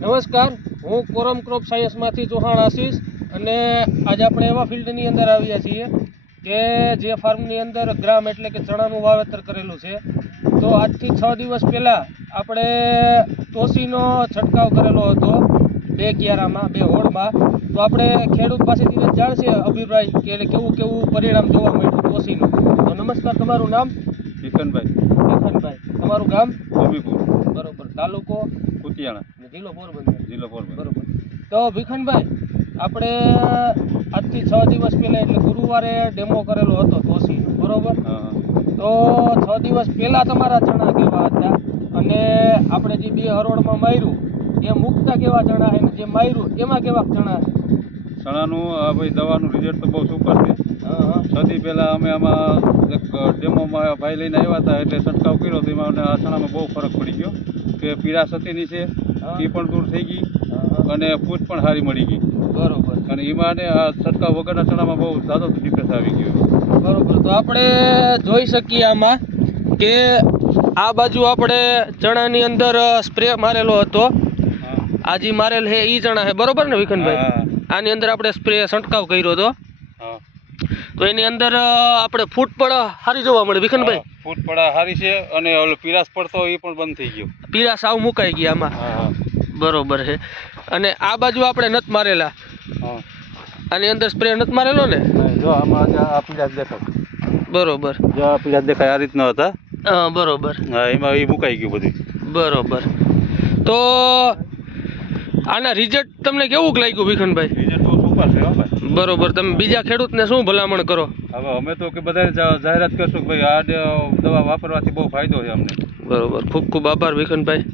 નમસ્કાર, હું quorum crop સાયન્સમાંથી Chauhan આશીષ અને આજે આપણે એવા ફિલ્ડની અંદર આવ્યા છીએ કે જે ફાર્મની અંદર ગ્રામ એટલે કે ચણાનું વાવેતર કરેલું છે. તો આજથી 6 દિવસ પહેલાં આપણે તોસીનો છંટકાવ કરેલો હતો 2 ક્યારામાં 2 હોળમાં. તો આપણે ખેડૂત પાસેથી જાણશે અભિપ્રાય કે કેવું પરિણામ જોવા મળ્યું તોસીનું. તો નમસ્કાર, તમારું નામ? કિશનભાઈ. તમારું ગામ? ભૂમિપુર. બરોબર. તાલુકો? કુતિયાણા. જિલ્લો પોરબંદર. બરોબર. તો ભીખનભાઈ, આપણે આજથી 6 દિવસ પહેલાં એટલે ગુરુવારે ડેમો કરેલો હતો તોસીનો, બરોબર? તો 6 દિવસ પહેલાં તમારા ચણા કેવા હતા અને આપણે જે 2 હરોળમાં માર્યું એ મુકતા કેવા ચણા છે ને જે માર્યું એમાં કેવા ચણા છે? ચણાનું ભાઈ દવાનું રિઝલ્ટ તો બહુ સુપર છે. 6 દી પહેલાં અમે આમાં એક ડેમોમાં ભાઈ લઈને આવ્યા હતા એટલે છંટકાવ કર્યો તો એમાં આ ચણામાં બહુ ફરક પડી ગયો કે પીળાશ હતી ની છે એ પણ દૂર થઈ ગઈ અને ફૂટ પણ સારી મળી ગઈ. બરોબર. અને એમાં આ છંટકાવ વગરના ચણામાં બહુ ઝાઝો ડિફરન્સ આવી ગયો. બરોબર. તો આપણે જોઈ શકીએ આમાં કે આ બાજુ આપણે ચણાની અંદર સ્પ્રે મારેલો હતો. આ જે મારેલ છે એ ચણા છે, બરોબર ને વિખનભાઈ? આની અંદર આપણે સ્પ્રે છંટકાવ કર્યો હતો તો એની અંદર આપણે ફૂટ પણ સારી જોવા મળે વિખનભાઈ. ફૂટ પડા સારી છે અને ઓલો પીળાશ પડતો એ પણ બંધ થઈ ગયો. પીળા સાવ મુકાઈ ગયા આમાં. બરોબર છે. અને આ બાજુ આપણે નથી મારેલા, આની અંદર સ્પ્રે નથી મારેલો ને? જો આમાં આ પીળાશ દેખાય. બરોબર. જો આ પીળાશ દેખાય આ રીતનો હતા. બરોબર. હા, એમાં એ મુકાઈ ગયું બધું. બરોબર. તો આના રિઝલ્ટ તમને કેવું લાગ્યું વિખનભાઈ? રિઝલ્ટ તો સુપર છે હો ભાઈ. બરોબર. તમે બીજા ખેડૂતને શું ભલામણ કરો? હવે અમે તો કે બધાને જાહેરાત કરશું કે ભાઈ આ દવા વાપરવાથી બહુ ફાયદો છે અમને. બરોબર. ખૂબ ખૂબ આભાર વિખનભાઈ.